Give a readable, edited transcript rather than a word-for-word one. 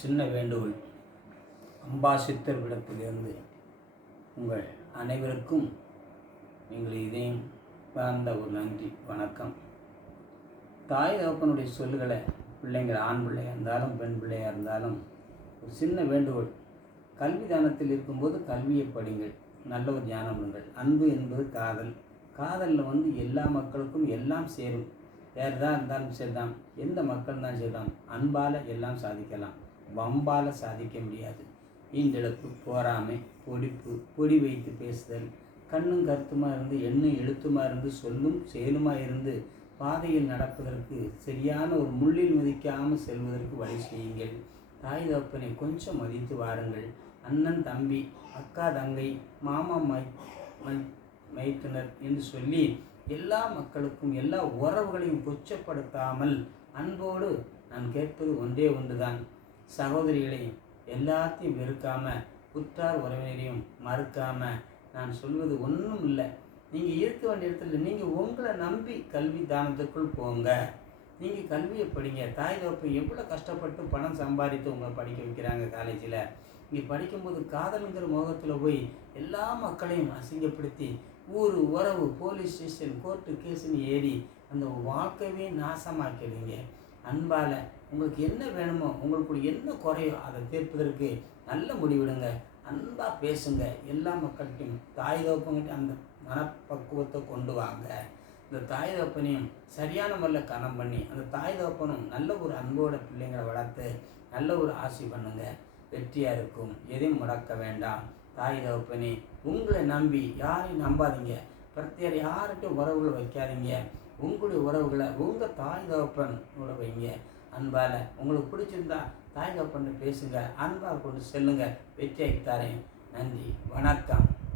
சின்ன வேண்டுகோள். அம்பாசித்தர் விடத்திலிருந்து உங்கள் அனைவருக்கும் எங்கள் இதயம் சார்ந்த ஒரு நன்றி வணக்கம். தாய் தகப்பனுடைய சொல்லுகளை பிள்ளைங்கள் ஆண் பிள்ளையாக இருந்தாலும் பெண் பிள்ளையாக இருந்தாலும் ஒரு சின்ன வேண்டுகோள். கல்வி தானத்தில் இருக்கும்போது கல்வியை படிங்கள், நல்ல ஒரு ஞானம் பண்ணுங்கள். அன்பு என்பது காதல். காதலில் எல்லா மக்களுக்கும் எல்லாம் சேரும். யார் தான் இருந்தாலும் சரிதான், எந்த மக்கள் தான் சரிதான். அன்பால் எல்லாம் சாதிக்கலாம், வம்பால் சாதிக்க முடியாது. ஈண்டெழுப்பு, போராமை, பொடிப்பு, பொடி வைத்து பேசுதல், கண்ணும் கருத்துமாக இருந்து எண்ணும் எழுத்துமாக இருந்து சொல்லும் செயலுமாக இருந்து பாதையில் நடப்பதற்கு சரியான ஒரு முள்ளில் மிதிக்காமல் செல்வதற்கு வழி செய்யுங்கள். தாய் தகப்பனை கொஞ்சம் மதித்து வாருங்கள். அண்ணன் தம்பி, அக்கா தங்கை, மாமா மைத்துனர் என்று சொல்லி எல்லா மக்களுக்கும் எல்லா உறவுகளையும் கொச்சப்படுத்தாமல் அன்போடு நான் கேட்பது ஒன்றே ஒன்றுதான். சகோதரிகளை எல்லாத்தையும் வெறுக்காமல், உற்றார் உறவினரையும் மறுக்காமல் நான் சொல்வது ஒன்றும் இல்லை. நீங்கள் இருக்க வேண்டிய இடத்துல நீங்கள் உங்களை நம்பி கல்வி தானத்துக்குள் போங்க. நீங்கள் கல்வியை படிங்க. தாய் தகப்பன் எவ்வளோ கஷ்டப்பட்டு பணம் சம்பாதித்து உங்களை படிக்க வைக்கிறாங்க காலேஜில். இங்கே படிக்கும்போது காதலுங்கிற மோகத்தில் போய் எல்லா மக்களையும் அசிங்கப்படுத்தி ஊர் உறவு போலீஸ் ஸ்டேஷன் கோர்ட்டு கேஸுன்னு ஏறி அந்த வாழ்க்கையே நாசமாக்கிடுவீங்க. அன்பால் உங்களுக்கு என்ன வேணுமோ, உங்களுக்கு என்ன குறையோ அதை தீர்ப்பதற்கு நல்ல முடிவிடுங்க. அன்பாக பேசுங்க. எல்லா மக்கள்கிட்டையும் தாய் தகப்பன்கிட்ட அந்த மனப்பக்குவத்தை கொண்டு வாங்க. இந்த தாய் தகப்பனையும் சரியான முறையில் கனம் பண்ணி அந்த தாய் தகப்பனும் நல்ல ஒரு அன்போட பிள்ளைங்களை வளர்த்து நல்ல ஒரு ஆசி பண்ணுங்க. வெற்றியாக இருக்கும். எதையும் முடக்க வேண்டாம். தாய் தகப்பனே, உங்களை நம்பி யாரையும் நம்பாதீங்க. பிரத்யேக யார்கிட்டையும் உறவுகளை வைக்காதீங்க. உங்களுடைய உறவுகளை உங்கள் தாய் தகப்பனோட வைங்க. அன்பால் உங்களுக்கு பிடிச்சிருந்தா தாய் தகப்பன் பேசுங்க, அன்பாக கொண்டு செல்லுங்க. வெற்றியாகி தரேன். நன்றி, வணக்கம்.